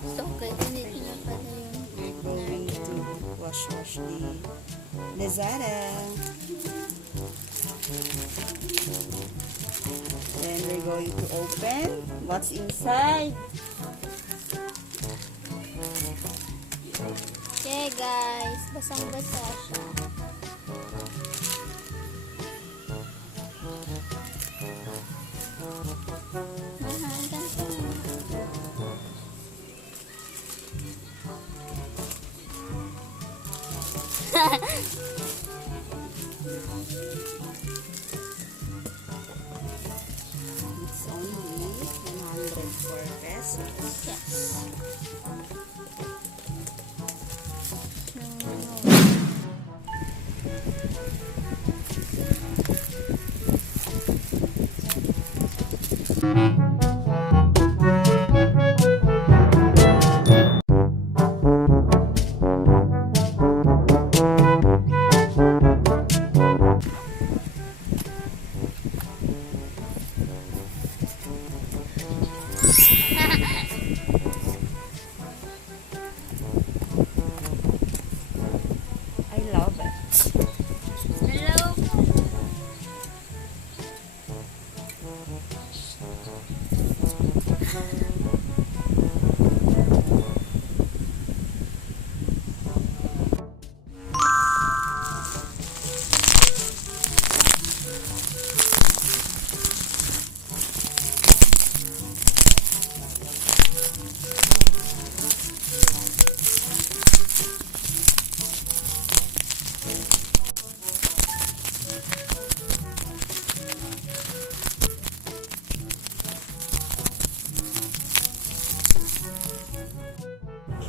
So, okay, hindi na pala yung We're going to wash the LAZADA. Then we're going to open what's inside. Okay guys, basang-basa siya. Mahal, ganito. It's only 104 pesos. Yes. I love it. Hello.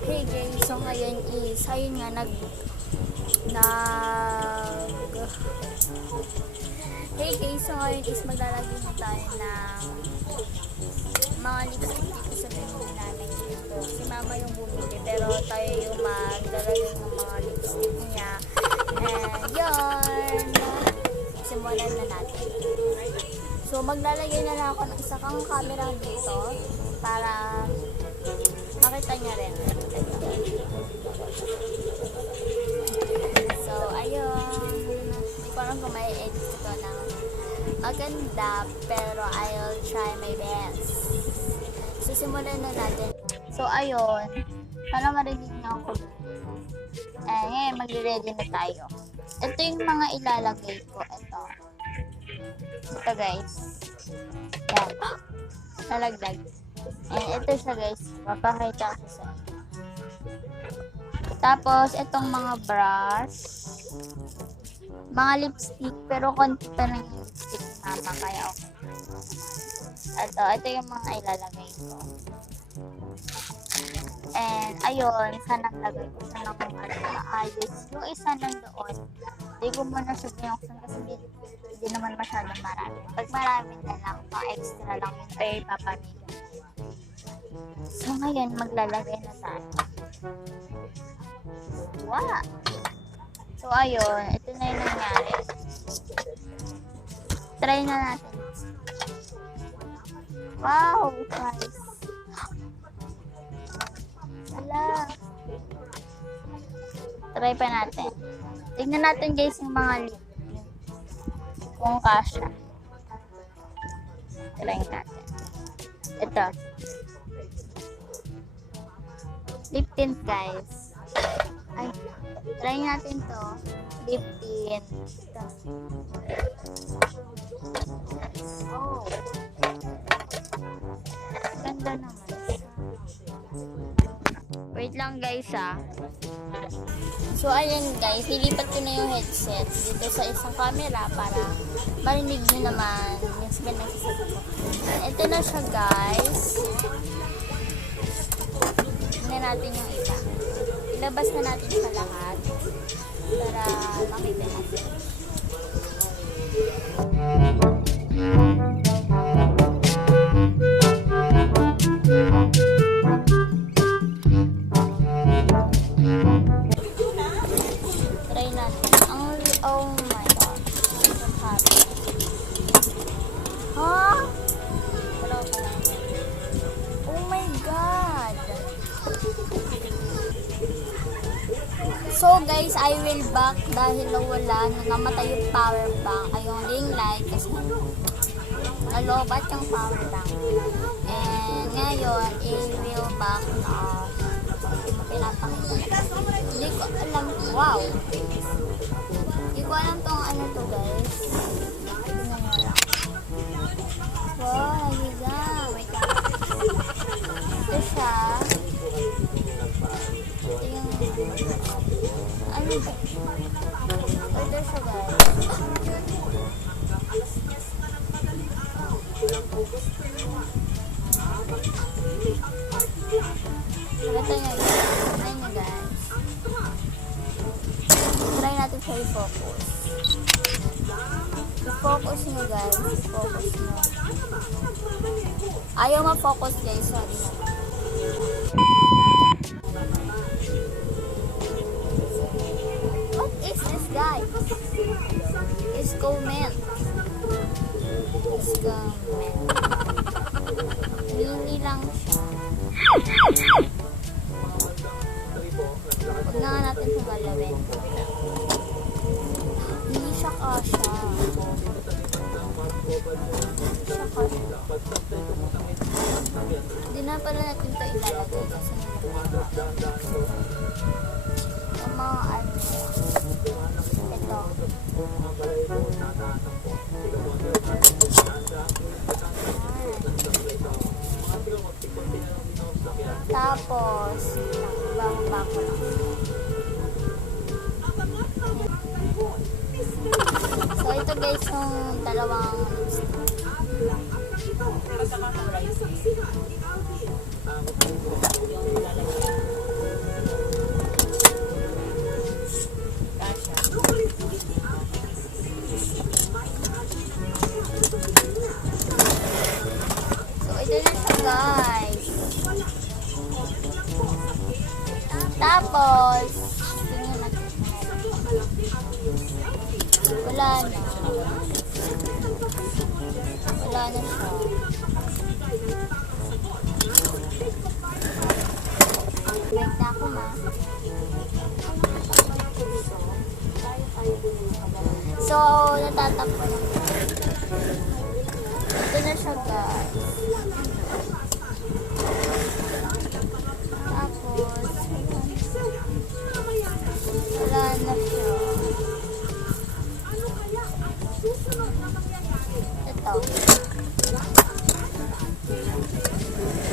Hey guys, so ngayon is, ayun nga, Hey guys, so ngayon is maglalagay na tayo ng mga lipstick dito sa binili namin dito. Si mama yung bumili, pero tayo yung maglalagay ng mga lipstick niya. And yun, simulan na natin. So maglalagay na lang ako ng isa kang camera dito para makita niya rin. So, ayun. Hindi ko alam kung may edit ko ng maganda, pero I'll try my best. So, simulan na natin. So, ayun. Para marinig niyo ako. Ngayon, magre-ready na tayo. Ito yung mga ilalagay ko. Ito guys. Yan. Nalaglag. And ito siya guys, papakita ko sa inyo. Tapos, itong mga brush, mga lipstick, pero konti pa lang yung lipstick ni mama, kaya okay. Ito yung mga ilalagay ko. And, ayun, sana lagay ko siya ng maayos. Yung isa nandoon, hindi ko muna siya binuksan kasi hindi naman masyadong marami. Pag marami na lang, pang extra lang yung pay papamigay. So, ngayon, maglalagay na tayo. Wow! So, ayun. Ito na yung nangyari. Try na natin. Wow! Nice. Hala. Try pa natin. Tignan natin guys yung mga lip. Kung kasha. Try natin. Ito. Lip tint guys. Ay, try natin to. Lip tint. Ito. Oh. Ganda naman. Wait lang guys ah. So ayan guys, nilipat ko na yung headset dito sa isang camera para marinig nyo naman yung sabi ng sasabi ko. Ito na siya guys. Tingnan natin yung iba. Ilabas na natin sa lahat para makita natin. Try natin. Oh my god. What happened? Huh? Oh my god. So guys, I will back dahil nawala, namatay yung power bank, ay yung ring light kasi nalobat yung power bank. And ngayon, I will back na hindi ko pinapakita. Hindi ko alam, wow! Hindi ko alam tong ano to guys. Tignan nyo lang. Wow, nagiga. Wait lang. Ito siya. Ito yung ano ba? Ito siya guys. Ito nyo guys. Try natin siya i-focus. I-focus nyo guys. I-focus nyo. Ayaw ma-focus guys. Sorry. What is this guys? It's comment. It's comment. Mini lang siya. Huwag na nga natin siya galawin. Hindi siya kasha. Hindi na pala natin ito ilalagay kasi yung mga ano ito. Tapos ibang bako lang. So ito guys yung dalawang guys. Tapos, tingnan natin. Wala na. Wala na siya. Wait na ako ma. So, natatakbo na. Ito na siya guys. Wala na siya. Ito.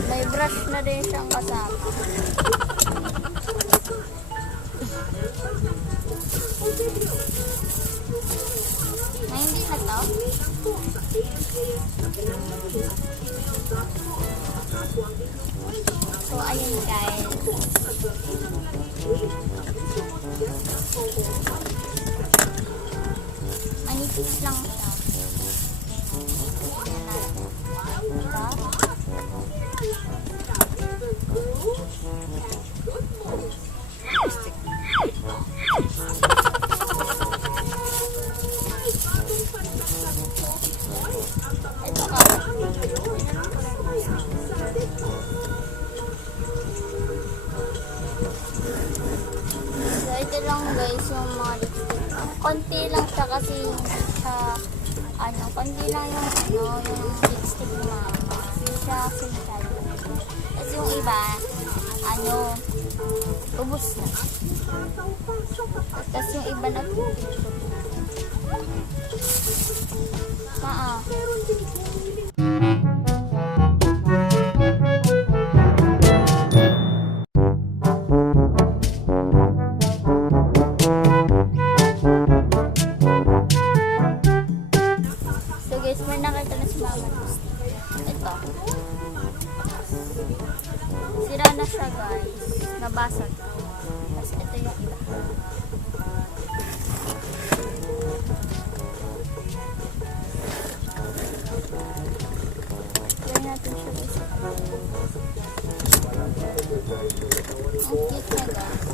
May brush na din siyang kasama. May hindi na to. So, ayun guys. Manipis lang siya. Ito ka. So, ito lang guys yung mga lipstick. Konti lang siya kasi sa ano, konti lang yung lipstick ni mama. Hindi siya sinasado. Kasi yung iba, ubos na. Tapos yung iba na So guys, may nakita na si mama. Ito. Sira na siya guys. Nabasag. Tapos ito yung iba. Try natin siya guys. Ang cute na guys.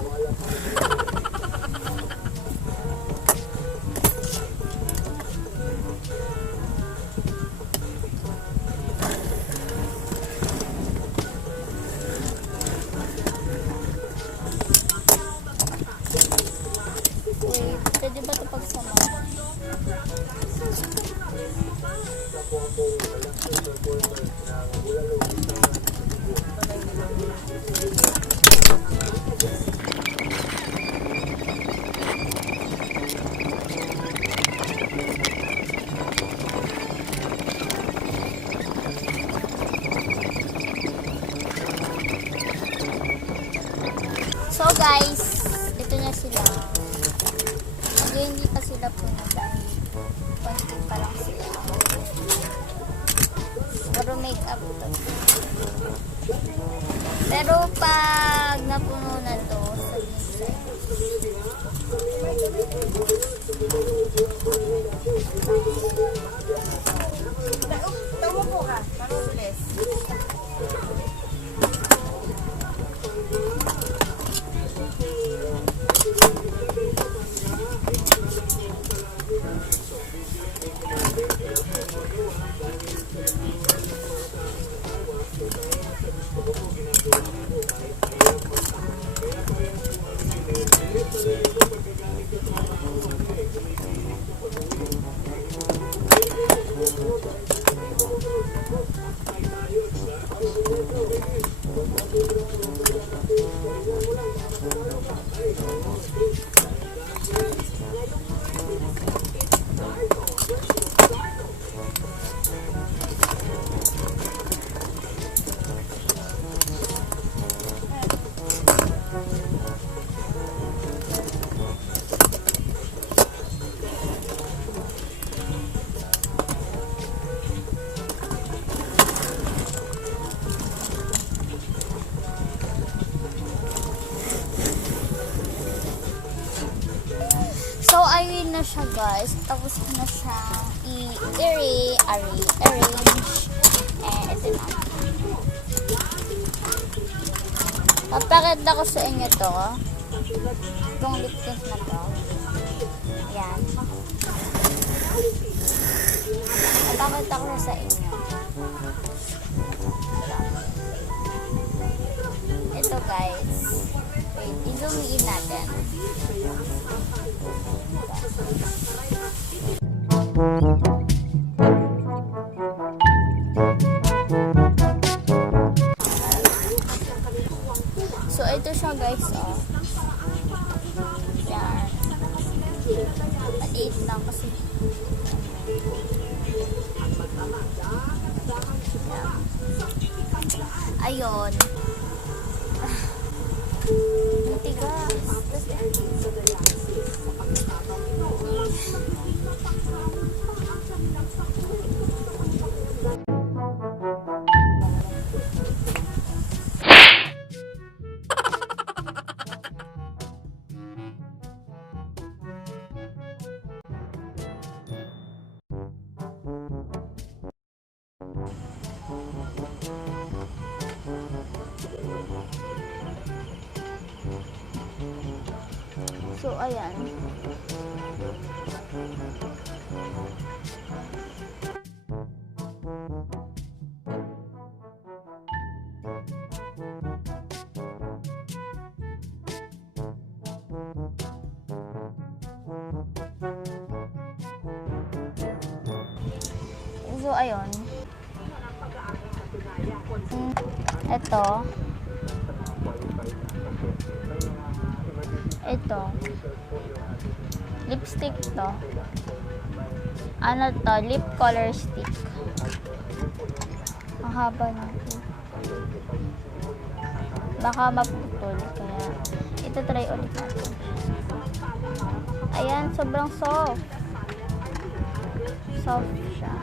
So guys, ito na sila. Hindi pa sila puno dahil konti pa lang sila. Puro make-up to. Pero pag napuno na to, Tawa po ka, para ulit. So, ayun na siya guys. Tapos ko na siya i-arrange. Ito na. Papakita ko sa inyo to. Itong lip tint na to. Ayan. Papakita ko sa inyo. Ito guys. Wait, i-zoom in natin. So, ito siya guys, oh. Yan. Maliit lang kasi. Yan. Ayun. Matigas. So, ayan. So, ayun. Ito. Ito. Lipstick to. Ano to? Lip color stick. Ang haba na ito. Baka maputol. Kaya, ito try ulit natin. Ayan, sobrang soft. Soft siya.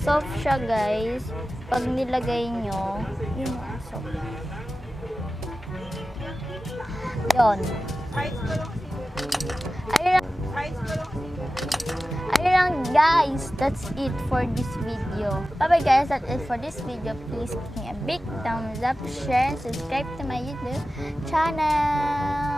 Soft siya, guys. Pag nilagay nyo, yun ang soft. Yun. Ayun lang, guys. That's it for this video. Bye-bye, guys. That's it for this video. Please give me a big thumbs up, share, and subscribe to my YouTube channel.